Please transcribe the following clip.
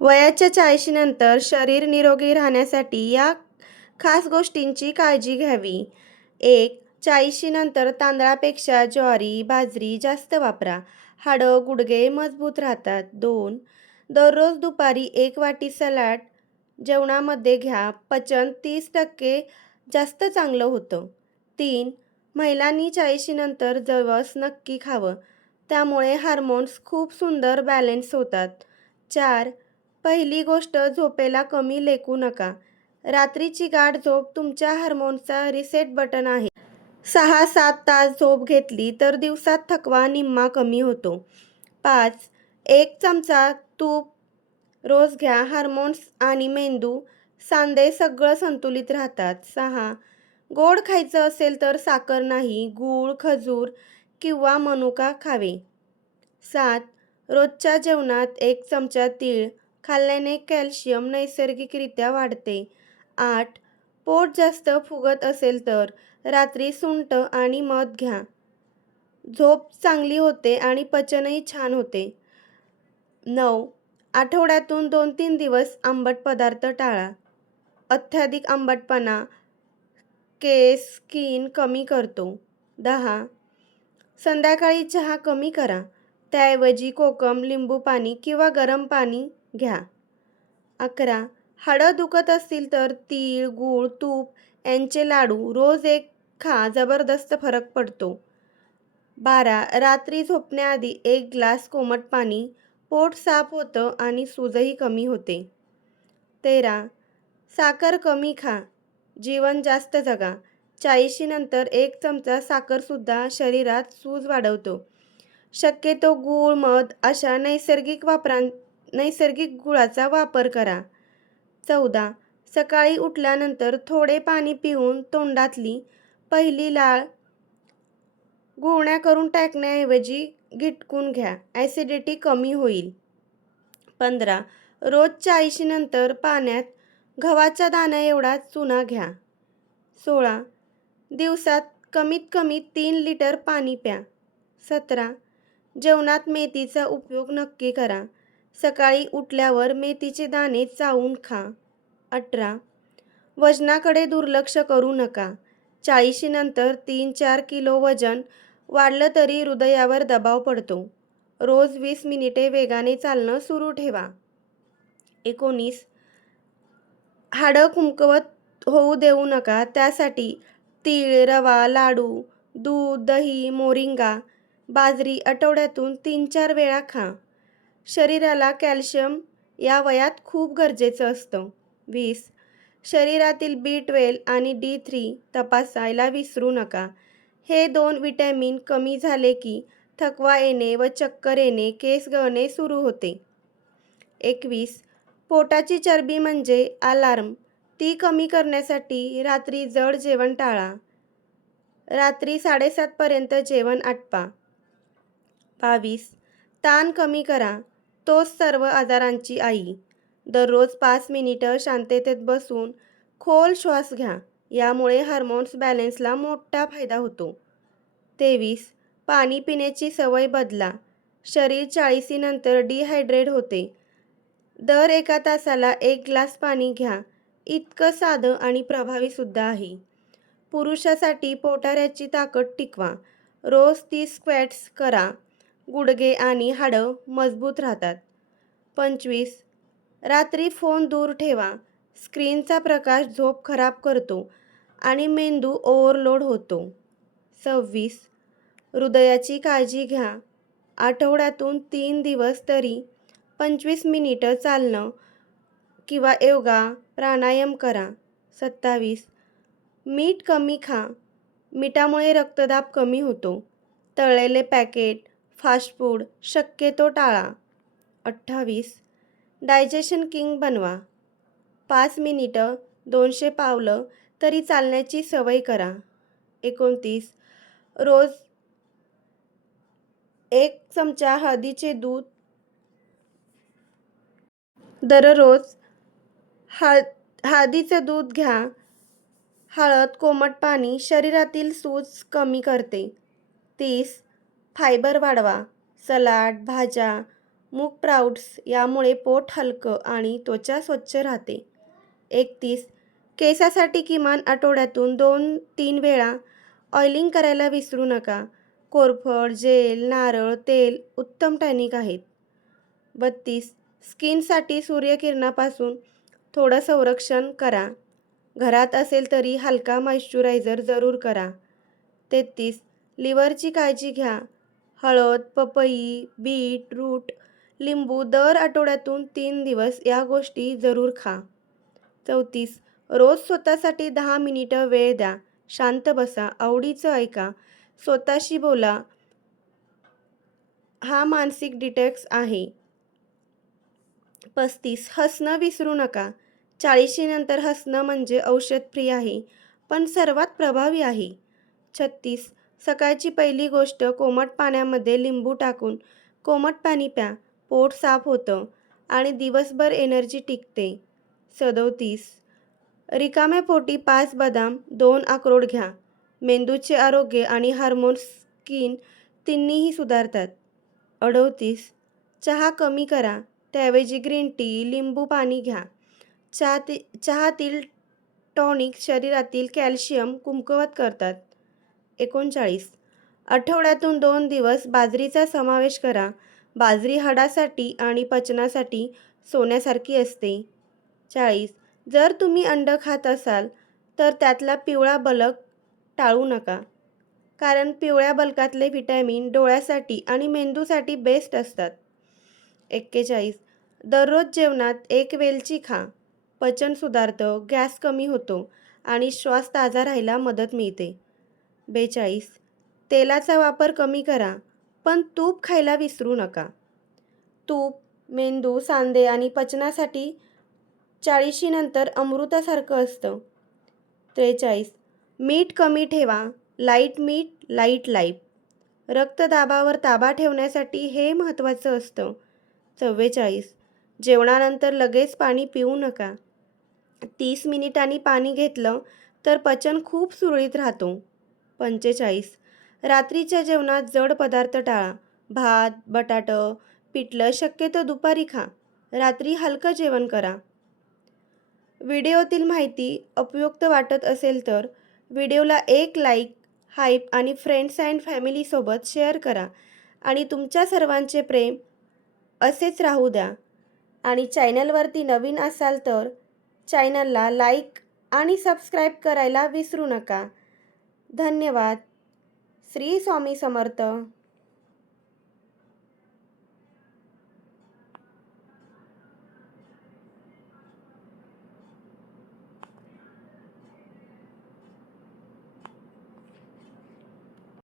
वयाच्या 40 नंतर शरीर निरोगी राहण्यासाठी या खास गोष्टींची काळजी घ्यावी. 1. 40 नंतर तांदळापेक्षा ज्वारी, बाजरी जास्त वापरा. हाडं, गुडघे मजबूत राहतात. 2. दररोज दुपारी 1 वाटी सलाड जेवणामध्ये घ्या. पचन 30% जास्त चांगलं होतं. 3. महिलांनी 40 नंतर जवस नक्की खावं. त्यामुळे हार्मोन्स खूप सुंदर बॅलन्स होतात. 4. पहिली गोष्ट झोपेला कमी लेखू नका. रात्रीची गाढ झोप तुमच्या हार्मोन्सचा रिसेट बटन आहे. 6-7 तास झोप घेतली तर दिवसात थकवा निम्मा कमी होतो. 5. 1 चमचा तूप रोज घ्या. हार्मोन्स आणि मेंदू, सांधे सगळं संतुलित राहतात. 6. गोड खायचं असेल तर साखर नाही, गूळ, खजूर किंवा मनुका खावे. 7. रोजच्या जेवणात 1 चमचा तीळ खाल्ल्याने कॅल्शियम नैसर्गिकरित्या वाढते. 8. पोट जास्त फुगत असेल तर रात्री सुंठ आणि मध घ्या. झोप चांगली होते आणि पचनही छान होते. 9. आठवड्यातून 2-3 दिवस आंबट पदार्थ टाळा. अत्याधिक आंबटपणा केस, स्किन कमी करतो. 10. संध्याकाळी चहा कमी करा. त्याऐवजी कोकम, लिंबू पाणी किंवा गरम पाणी घ्या. 11. हाडं दुखत असतील तर तीळ, गूळ, तूप यांचे लाडू रोज एक खा. जबरदस्त फरक पडतो. 12. रात्री झोपण्याआधी 1 ग्लास कोमट पाणी. पोट साफ होतं आणि सूजही कमी होते. 13. साखर कमी खा. जीवन जास्त जगा. 40 नंतर 1 चमचा साखरसुद्धा शरीरात सूज वाढवतो. शक्यतो गूळ, मध अशा नैसर्गिक गुळाचा वापर करा. 14. सकाळी उठल्यानंतर थोडे पाणी पिऊन तोंडातली पहिली लाळ गुळण्या करून टाकण्याऐवजी गिटकून घ्या. ॲसिडिटी कमी होईल. 15. रोज 40 नंतर पाण्यात गव्हाच्या दाण्याएवढा चुना घ्या. 16. दिवसात कमीत कमी 3 लिटर पाणी प्या. 17. जेवणात मेथीचा उपयोग नक्की करा. सकाळी उठल्यावर मेथीचे दाणे चावून खा. 18. वजनाकडे दुर्लक्ष करू नका. 40 नंतर 3-4 किलो वजन वाढलं तरी हृदयावर दबाव पडतो. रोज 20 मिनिटे वेगाने चालणं सुरू ठेवा. 19. हाडं कमकुवत होऊ देऊ नका. त्यासाठी तीळ, रवा, लाडू, दूध, दही, मोरिंगा, बाजरी आठवड्यातून 3-4 वेळा खा. शरीराला कॅल्शियम या वयात खूप गरजेचं असतं. 20. शरीरातील B12 आणि D3 तपासायला विसरू नका. हे 2 व्हिटॅमिन कमी झाले की थकवा येणे व चक्कर येणे, केस गळणे सुरू होते. 21. पोटाची चरबी म्हणजे अलार्म. ती कमी करण्यासाठी रात्री जड जेवण टाळा. रात्री 7:30 पर्यंत जेवण आटपा. 22. ताण कमी करा. तोच सर्व आजारांची आई. दररोज 5 मिनिटं शांततेत बसून खोल श्वास घ्या. यामुळे हार्मोन्स बॅलन्सला मोठा फायदा होतो. 23. पाणी पिण्याची सवय बदला. शरीर 40 नंतर डिहायड्रेट होते. दर 1 तासाला 1 ग्लास पाणी घ्या. इतकं साधं आणि प्रभावीसुद्धा आहे. पुरुषासाठी पोटाऱ्याची ताकद टिकवा. रोज 30 स्क्वॅट्स करा. गुडघे आणि हाडं मजबूत राहतात. 25. रात्री फोन दूर ठेवा. स्क्रीनचा प्रकाश झोप खराब करतो आणि मेंदू ओव्हरलोड होतो. 26. हृदयाची काळजी घ्या. आठवड्यातून 3 दिवस तरी 25 मिनिटं चालणं किंवा योगा, प्राणायाम करा. 27. मीठ कमी खा. मिठामुळे रक्तदाब कमी होतो. तळलेले पॅकेट, फास्ट फूड शक्यतो टाळा. 28. डायजेशन किंग बनवा. 5 मिनिटं 200 पावलं तरी चालण्याची सवय करा. 29. रोज 1 चमचा हळदीचे दूध दररोज हळदीचं दूध घ्या. हळद, कोमट पाणी शरीरातील सूज कमी करते. 30. फायबर वाढवा. सलाड, भाज्या, मूग स्प्राउट्स यामुळे पोट हलकं आणि त्वचा स्वच्छ राहते. 31. केसासाठी किमान आठवड्यातून 2-3 वेळा ऑइलिंग करायला विसरू नका. कोरफड, जेल, नारळ तेल उत्तम टॅनिक आहेत. 32. स्किनसाठी सूर्यकिरणापासून थोडं संरक्षण करा. घरात असेल तरी हलका मॉइश्चरायझर जरूर करा. 33. लिव्हरची काळजी घ्या. हळद, पपई, बीट रूट, लिंबू दर आठवड्यातून 3 दिवस या गोष्टी जरूर खा. 34. रोज स्वतःसाठी 10 मिनिटं वेळ द्या. शांत बसा, आवडीचं ऐका, स्वतःशी बोला. हा मानसिक डिटॉक्स आहे. 35. हसणं विसरू नका. 40शी नंतर हसणं म्हणजे औषध फ्री आहे, पण सर्वात प्रभावी आहे. 36. सकाळची पहिली गोष्ट कोमट पाण्यामध्ये लिंबू टाकून कोमट पाणी प्या. पोट साफ होतं आणि दिवसभर एनर्जी टिकते. 37. रिकाम्या पोटी 5 बदाम, 2 अक्रोड घ्या. मेंदूचे आरोग्य आणि हार्मोन्स, स्किन तिन्हीही सुधारतात. 38. चहा कमी करा. त्याऐवजी ग्रीन टी, लिंबू पाणी घ्या. चहातील टॉनिक शरीरातील कॅल्शियम कमकुवत करतात. 39. आठवड्यातून 2 दिवस बाजरीचा समावेश करा. बाजरी हाडासाठी आणि पचनासाठी सोन्यासारखी असते. 40. जर तुम्ही अंड खात असाल तर त्यातला पिवळा बलक टाळू नका, कारण पिवळ्या बलकातले व्हिटॅमिन डोळ्यासाठी आणि मेंदूसाठी बेस्ट असतात. 41. दररोज जेवणात एक वेलची खा. पचन सुधारतं, गॅस कमी होतो आणि श्वास ताजा राहायला मदत मिळते. 42. तेलाचा वापर कमी करा, पण तूप खायला विसरू नका. तूप मेंदू, सांधे आणि पचनासाठी 40शी नंतर अमृतासारखं असतं. 43. मीठ कमी ठेवा. लाईट मीठ, लाईट लाईफ. रक्तदाबावर ताबा ठेवण्यासाठी हे महत्त्वाचं असतं. 44. जेवणानंतर लगेच पाणी पिऊ नका. 30 मिनिटांनी पाणी घेतलं तर पचन खूप सुरळीत राहतो. 45. रात्रीच्या जेवणात जड पदार्थ टाळा. भात, बटाटं, पिठलं शक्यतो दुपारी खा. रात्री हलकं जेवण करा. व्हिडिओतील माहिती उपयुक्त वाटत असेल तर व्हिडिओला एक लाईक, हाईप आणि फ्रेंड्स अँड फॅमिलीसोबत शेअर करा आणि तुमच्या सर्वांचे प्रेम असेच राहू द्या. आणि चॅनलवरती नवीन असाल तर चॅनलला लाईक आणि सबस्क्राईब करायला विसरू नका. धन्यवाद. श्री स्वामी समर्थ.